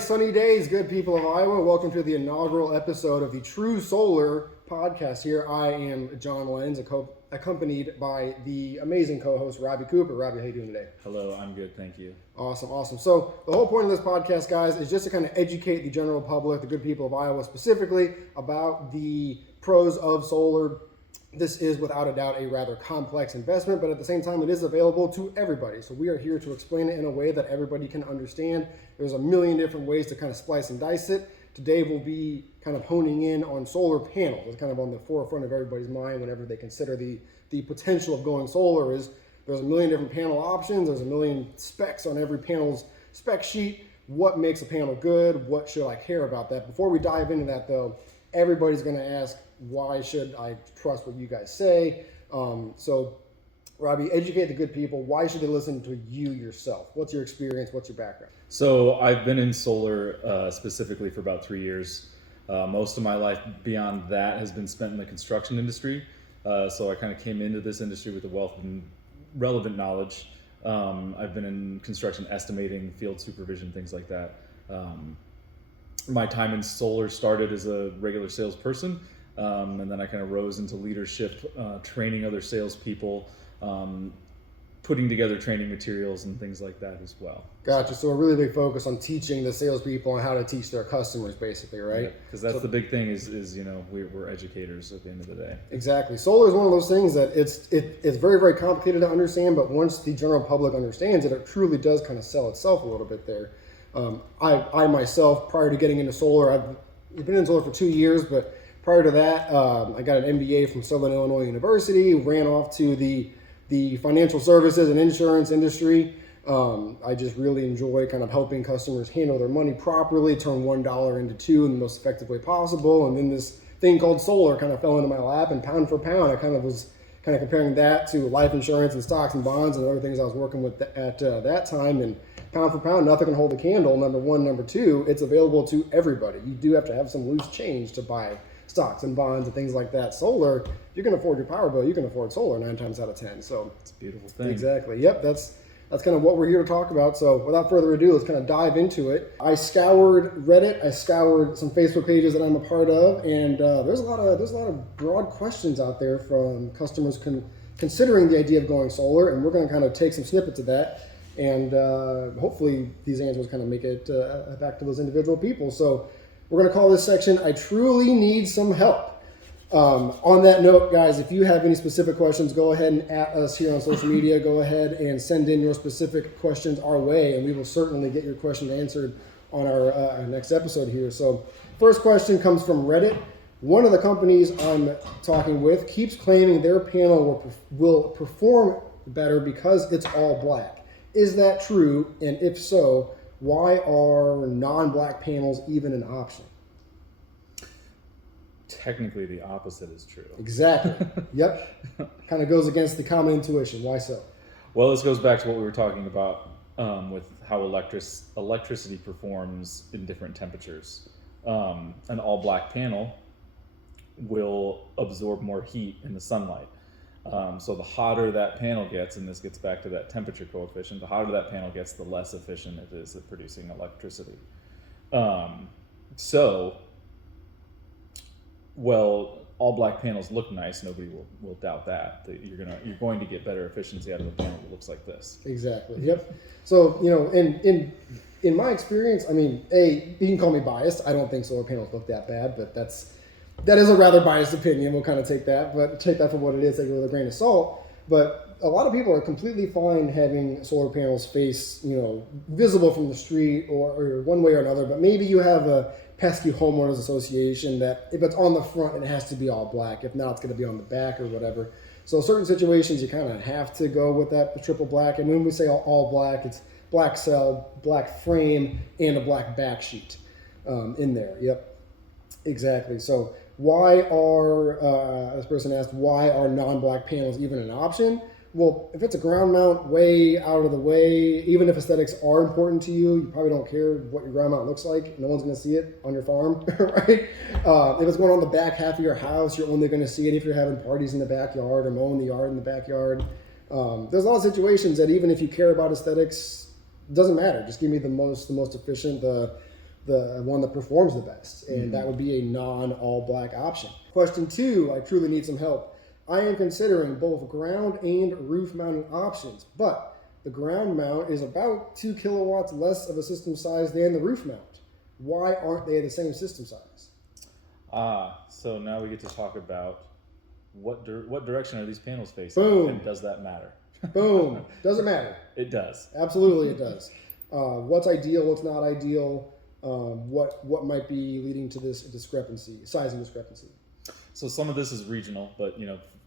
nice sunny days, good people of Iowa. Welcome to the inaugural episode of the True Solar podcast here. I am John Lenz, accompanied by the amazing co-host, Robbie Cooper. Robbie, how you doing today? Hello, I'm good, thank you. Awesome. So the whole point of this podcast, guys, is just to kind of educate the general public, the good people of Iowa specifically, about the pros of solar. This is without a doubt a rather complex investment, but at the same time, it is available to everybody. So we are here to explain it in a way that everybody can understand. There's a million different ways to kind of splice and dice it. Today we'll be kind of honing in on solar panels. It's kind of on the forefront of everybody's mind whenever they consider the potential of going solar. Is there's a million different panel options. There's a million specs on every panel's spec sheet. What makes a panel good? What should I care about that? Before we dive into that though, everybody's going to ask, why should I trust what you guys say? So, Robbie, educate the good people. Why should they listen to you yourself? What's your experience? What's your background? So I've been in solar specifically for about 3 years. Most of my life beyond that has been spent in the construction industry. So I kind of came into this industry with a wealth of relevant knowledge. I've been in construction estimating, field supervision, things like that. My time in solar started as a regular salesperson. And then I kind of rose into leadership, training other salespeople, putting together training materials and things like that as well. Gotcha. So a really big focus on teaching the salespeople on how to teach their customers, basically, right? Because that's the big thing is you know, we're educators at the end of the day. Exactly. Solar is one of those things that it's very, very complicated to understand, but once the general public understands it, it truly does kind of sell itself a little bit there. I myself, prior to getting into solar, I've been in solar for 2 years, but prior to that, I got an MBA from Southern Illinois University, ran off to the financial services and insurance industry. I just really enjoy kind of helping customers handle their money properly, turn $1 into $2 in the most effective way possible. And then this thing called solar kind of fell into my lap, and pound for pound, I kind of was kind of comparing that to life insurance and stocks and bonds and other things I was working with at that time. And pound for pound, nothing can hold a candle, number one. Number two, it's available to everybody. You do have to have some loose change to buy stocks and bonds and things like that. Solar, you can afford your power bill, you can afford solar 9 times out of 10. So it's a beautiful thing. Exactly. Yep. That's kind of what we're here to talk about. So without further ado, let's kind of dive into it. I scoured Reddit. I scoured some Facebook pages that I'm a part of, and there's a lot of broad questions out there from customers considering the idea of going solar, and we're going to kind of take some snippets of that, and hopefully these answers kind of make it back to those individual people. So we're going to call this section, I Truly Need Some Help. On that note, guys, if you have any specific questions, go ahead and at us here on social media. Go ahead and send in your specific questions our way, and we will certainly get your question answered on our next episode here. So first question comes from Reddit. One of the companies I'm talking with keeps claiming their panel will perform better because it's all black. Is that true? And if so, why are non-black panels even an option? Technically, the opposite is true. Exactly. Yep. Kind of goes against the common intuition. Why so? Well, this goes back to what we were talking about with how electricity performs in different temperatures. An all-black panel will absorb more heat in the sunlight. So the hotter that panel gets, and this gets back to that temperature coefficient, the hotter that panel gets, the less efficient it is at producing electricity. Well, all black panels look nice. Nobody will doubt that you're going to get better efficiency out of a panel that looks like this. Exactly. Yep. So in my experience, I mean, you can call me biased. I don't think solar panels look that bad, but that is a rather biased opinion. We'll kind of take that for what it is, take it with a grain of salt. But a lot of people are completely fine having solar panels face, visible from the street or one way or another. But maybe you have a pesky homeowners association that if it's on the front, it has to be all black. If not, it's going to be on the back or whatever. So certain situations, you kind of have to go with that triple black. And when we say all black, it's black cell, black frame, and a black back sheet in there. Yep, exactly. So why are, this person asked, why are non-black panels even an option? Well, if it's a ground mount way out of the way, even if aesthetics are important to you, you probably don't care what your ground mount looks like. No one's going to see it on your farm, right? If it's going on the back half of your house, you're only going to see it if you're having parties in the backyard or mowing the yard in the backyard. There's a lot of situations that even if you care about aesthetics, it doesn't matter. Just give me the most efficient, the one that performs the best, and that would be a non-all black option. Question 2, I truly need some help. I am considering both ground and roof mounting options, but the ground mount is about 2 kilowatts less of a system size than the roof mount. Why aren't they the same system size? So now we get to talk about what direction are these panels facing, Boom. and does that matter? Boom. Doesn't matter. It does. Absolutely, it does. What's ideal? What's not ideal? What might be leading to this sizing discrepancy? So some of this is regional, but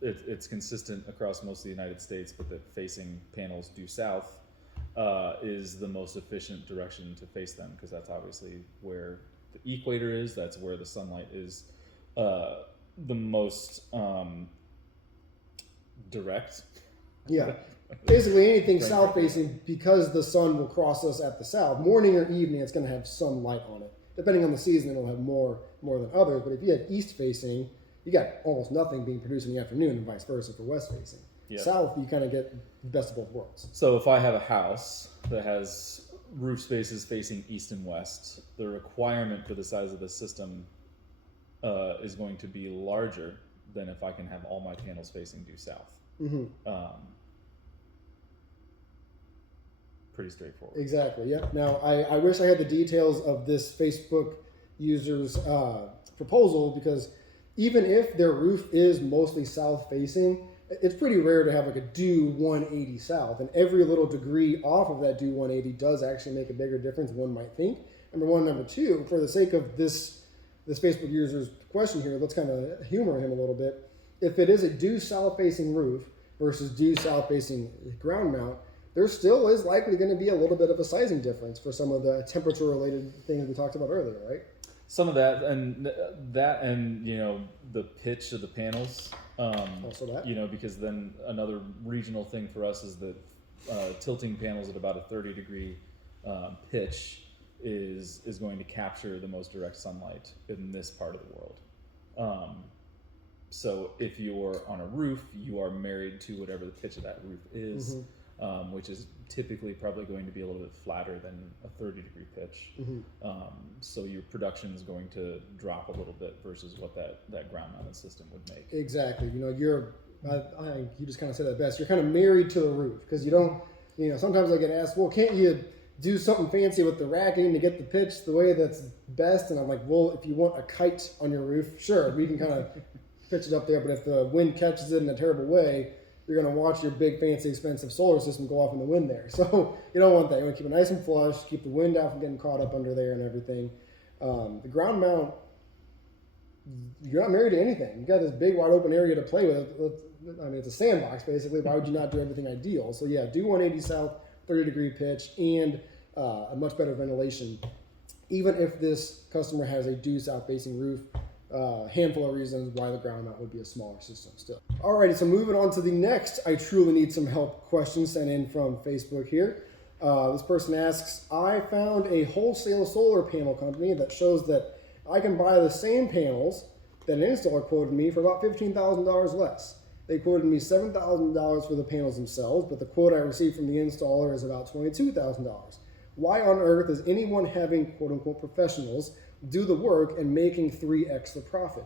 it's consistent across most of the United States. But that facing panels due south is the most efficient direction to face them, because that's obviously where the equator is. That's where the sunlight is the most direct. Yeah. Basically anything south facing, because the sun will cross us at the south, morning or evening, it's going to have some light on it. Depending on the season, it'll have more than others. But if you had east facing, you got almost nothing being produced in the afternoon, and vice versa for west facing. Yeah. South, you kind of get the best of both worlds. So if I have a house that has roof spaces facing east and west, the requirement for the size of the system is going to be larger than if I can have all my panels facing due south. Mm-hmm. Pretty straightforward. Exactly. Yeah. Now, I wish I had the details of this Facebook user's proposal, because even if their roof is mostly south facing, it's pretty rare to have like a due 180 south, and every little degree off of that due 180 does actually make a bigger difference than one might think. Number one. Number two, for the sake of this Facebook user's question here, let's kind of humor him a little bit. If it is a due south facing roof versus due south facing ground mount, there still is likely going to be a little bit of a sizing difference for some of the temperature related things we talked about earlier, right? Some of that, and the pitch of the panels. Also that. Because then another regional thing for us is that tilting panels at about a 30-degree pitch is going to capture the most direct sunlight in this part of the world. So if you're on a roof, you are married to whatever the pitch of that roof is, which is typically probably going to be a little bit flatter than a 30-degree pitch. So your production is going to drop a little bit versus what that ground-mounted system would make. Exactly. You just kind of said that best. You're kind of married to the roof, because you don't. Sometimes I get asked, well, can't you do something fancy with the racking to get the pitch the way that's best? And I'm like, well, if you want a kite on your roof, sure, we can kind of pitch it up there. But if the wind catches it in a terrible way, you're going to watch your big, fancy, expensive solar system go off in the wind there. So you don't want that. You want to keep it nice and flush, keep the wind out from getting caught up under there and everything. The ground mount, you're not married to anything. You got this big, wide open area to play with. I mean, it's a sandbox, basically. Why would you not do everything ideal? So yeah, do 180 south, 30-degree pitch, and a much better ventilation. Even if this customer has a due south-facing roof, handful of reasons why the ground mount would be a smaller system still. Alrighty, so moving on to the next I truly need some help question sent in from Facebook here. This person asks, I found a wholesale solar panel company that shows that I can buy the same panels that an installer quoted me for about $15,000 less. They quoted me $7,000 for the panels themselves, but the quote I received from the installer is about $22,000. Why on earth is anyone having quote-unquote professionals do the work and making 3x the profit?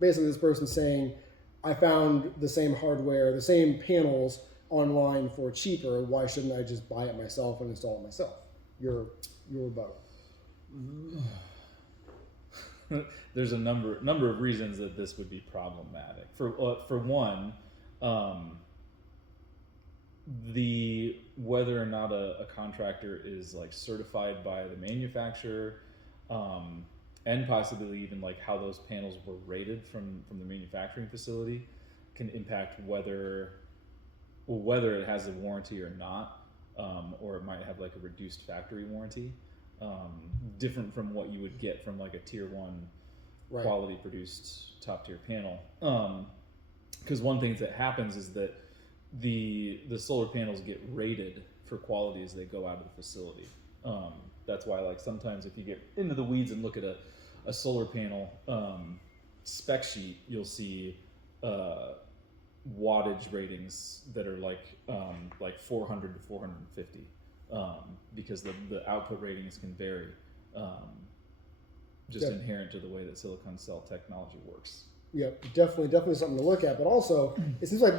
Basically, this person's saying, I found the same hardware, the same panels online for cheaper. Why shouldn't I just buy it myself and install it myself? Your rebuttal. There's a number of reasons that this would be problematic. For one, whether or not a contractor is like certified by the manufacturer, and possibly even like how those panels were rated from the manufacturing facility, can impact whether it has a warranty or not, or it might have like a reduced factory warranty, different from what you would get from like a tier 1 Right. quality produced top tier panel. Because one thing that happens is that the solar panels get rated for quality as they go out of the facility. That's why like sometimes if you get into the weeds and look at a solar panel spec sheet, you'll see wattage ratings that are like 400 to 450, because the output ratings can vary just Yeah. inherent to the way that silicon cell technology works. Yep, definitely something to look at. But also, it seems like,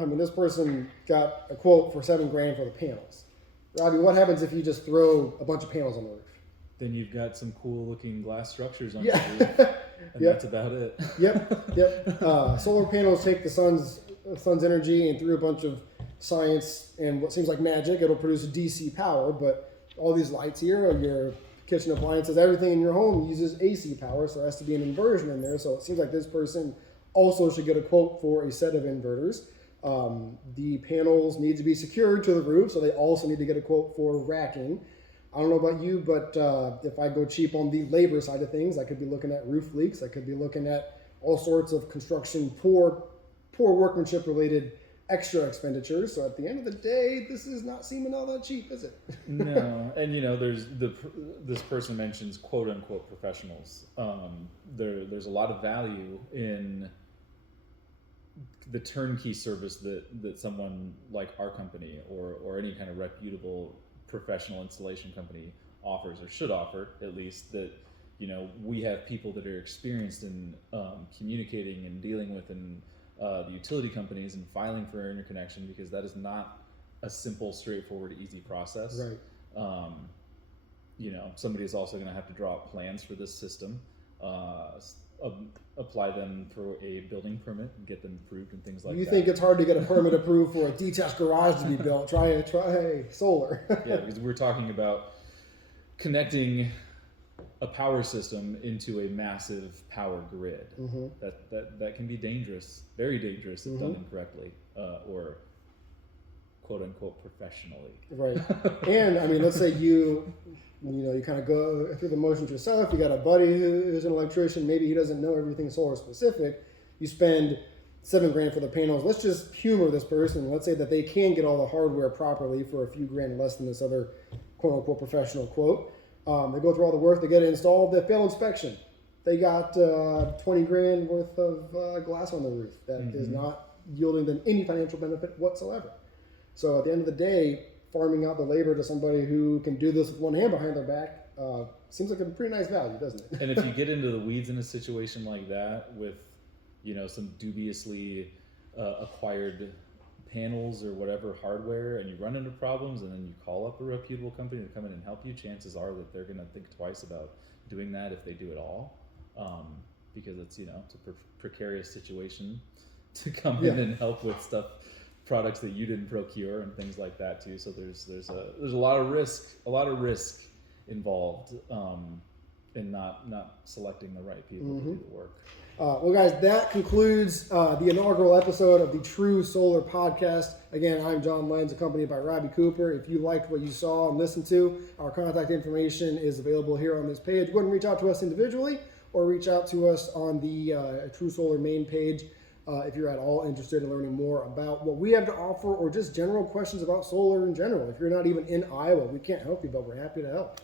I mean, this person got a quote for $7,000 for the panels. Robbie, what happens if you just throw a bunch of panels on the roof? Then you've got some cool looking glass structures on Yeah. your roof, and Yep. that's about it. Yep. Solar panels take the sun's energy, and through a bunch of science and what seems like magic, it'll produce DC power. But all these lights here, or your kitchen appliances, everything in your home uses AC power, so there has to be an inversion in there. So it seems like this person also should get a quote for a set of inverters. The panels need to be secured to the roof, so they also need to get a quote for racking. I don't know about you, but if I go cheap on the labor side of things, I could be looking at roof leaks. I could be looking at all sorts of construction, poor workmanship related extra expenditures. So at the end of the day, this is not seeming all that cheap, is it? No, and there's this person mentions quote unquote professionals. There's a lot of value in the turnkey service that someone like our company or any kind of reputable professional installation company offers, or should offer at least, that we have people that are experienced in communicating and dealing with the utility companies and filing for interconnection, because that is not a simple, straightforward, easy process. Right. Somebody is also going to have to draw up plans for this system, apply them for a building permit and get them approved and things like that. You think it's hard to get a permit approved for a detached garage to be built? Try solar. Yeah, because we're talking about connecting a power system into a massive power grid. Mm-hmm. That can be dangerous, very dangerous if done Mm-hmm. incorrectly, or quote unquote professionally. Right. And I mean, let's say you kind of go through the motions yourself. You got a buddy who's an electrician. Maybe he doesn't know everything solar specific. You spend $7,000 for the panels. Let's just humor this person. Let's say that they can get all the hardware properly for a few grand less than this other quote unquote professional quote. They go through all the work. They get it installed. They fail inspection. They got $20,000 worth of glass on the roof that is not yielding them any financial benefit whatsoever. So at the end of the day, farming out the labor to somebody who can do this with one hand behind their back seems like a pretty nice value, doesn't it? And if you get into the weeds in a situation like that with, some dubiously acquired panels or whatever hardware, and you run into problems, and then you call up a reputable company to come in and help you, chances are that they're going to think twice about doing that if they do it all, because it's it's a precarious situation to come in and help with products that you didn't procure and things like that too. So there's a lot of risk involved in not selecting the right people to do the work. Well, guys, that concludes the inaugural episode of the True Solar Podcast. Again, I'm John Lenz, accompanied by Robbie Cooper. If you liked what you saw and listened to, our contact information is available here on this page. Go ahead and reach out to us individually, or reach out to us on the True Solar main page if you're at all interested in learning more about what we have to offer, or just general questions about solar in general. If you're not even in Iowa, we can't help you, but we're happy to help.